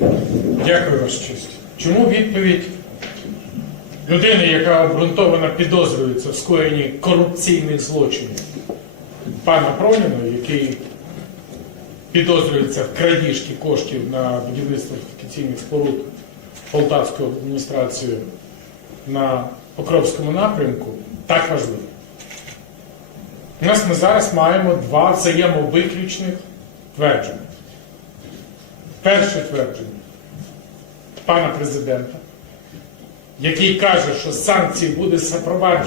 Дякую, Ваша честь. Чому відповідь людини, яка обґрунтовано підозрюється в скоєнні корупційних злочинів, пана Проніна, який підозрюється в крадіжці коштів на будівництво фортифікаційних споруд Полтавською адміністрацією на Покровському напрямку, так важливо. У нас ми зараз маємо два взаємовиключних твердження. Перше твердження пана президента, який каже, що санкції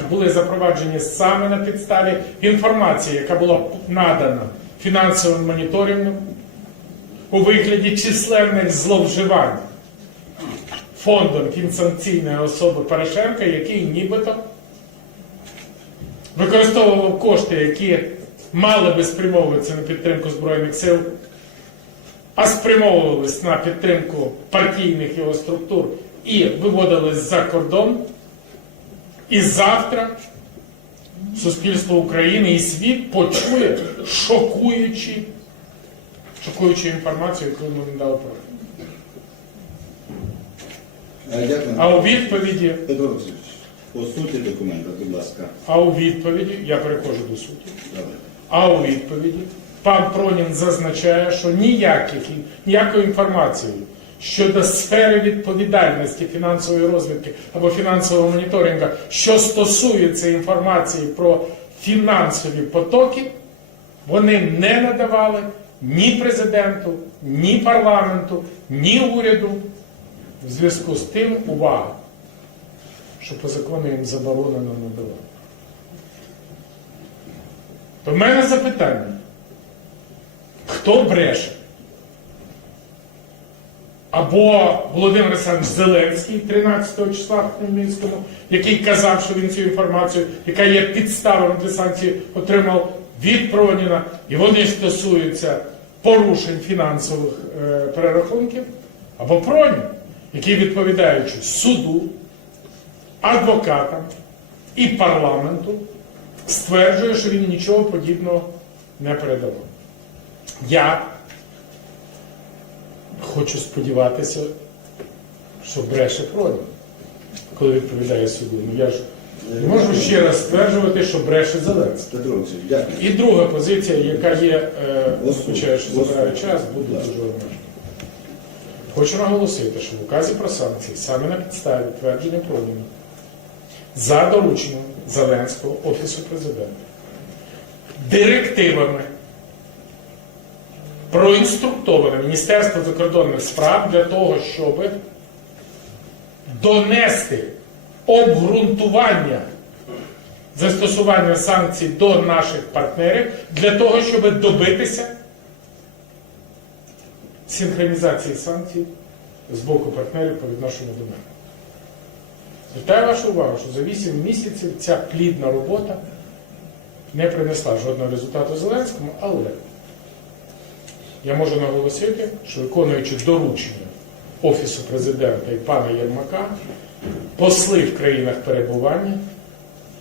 були запроваджені саме на підставі інформації, яка була надана фінансовим моніторингом у вигляді численних зловживань фондом фінсанкційної особи Порошенка, який нібито використовував кошти, які мали би спрямовуватися на підтримку Збройних сил, а спрямовувались на підтримку партійних його структур і виводились за кордон. І завтра суспільство України і світ почує шокуючі, шокуючу інформацію, яку йому не дав про. Е, Дякую. А у відповіді, Петро Олексійович, по суті документа, будь ласка. а у відповіді, я переходжу до суті. Давай. А у відповіді пан Пронін зазначає, що ніяких, ніякої інформації щодо сфери відповідальності фінансової розвідки або фінансового моніторингу, що стосується інформації про фінансові потоки, вони не надавали ні президенту, ні парламенту, ні уряду. В зв'язку з тим увага, що по закону їм заборонено надавати. В мене запитання. Хто бреше? Або Володимир Олександрович Зеленський 13 числа в Хмельницькому, який казав, що він цю інформацію, яка є підставою для санкцій, отримав від Проніна, і вони стосуються порушень фінансових е, перерахунків, або Пронін, який відповідаючи суду, адвокатам і парламенту, стверджує, що він нічого подібного не передавав. Я хочу сподіватися, що бреше Пронін, коли відповідає суду. Ну я ж не можу ще раз стверджувати, що бреше Зеленський. І друга позиція, яка є, звичайно, що забирає час, буде дуже обмежена. Хочу наголосити, що в указі про санкції саме на підставі твердження Проніна за дорученням Зеленського Офісу президента директивами проінструктоване Міністерство закордонних справ для того, щоб донести обґрунтування застосування санкцій до наших партнерів для того, щоб добитися синхронізації санкцій з боку партнерів по відношенню до мене. Звертаю вашу увагу, що за 8 місяців ця плідна робота не принесла жодного результату Зеленському, але я можу наголосити, що виконуючи доручення Офісу президента і пана Єрмака, посли в країнах перебування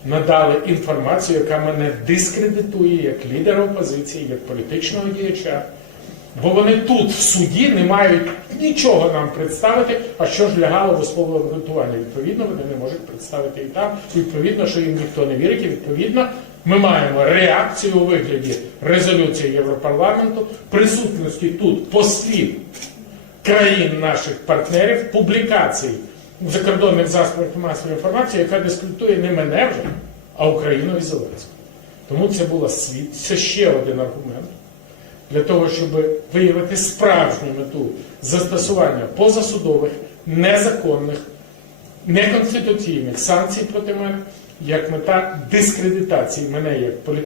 надали інформацію, яка мене дискредитує як лідера опозиції, як політичного діяча. Бо вони тут, в суді, не мають нічого нам представити, а що ж лягало в основу обґрунтування. Відповідно, вони не можуть представити і там. Відповідно, що їм ніхто не вірить. І відповідно, ми маємо реакцію у вигляді резолюції Європарламенту, присутності тут послів країн наших партнерів, публікацій в закордонних засобах масової інформації, яка дискредитує не мене вже, а Україну і Зеленського. Тому це була світ, це ще один аргумент для того, щоб виявити справжню мету застосування позасудових, незаконних, неконституційних санкцій проти мене як мета дискредитації мене як політичного.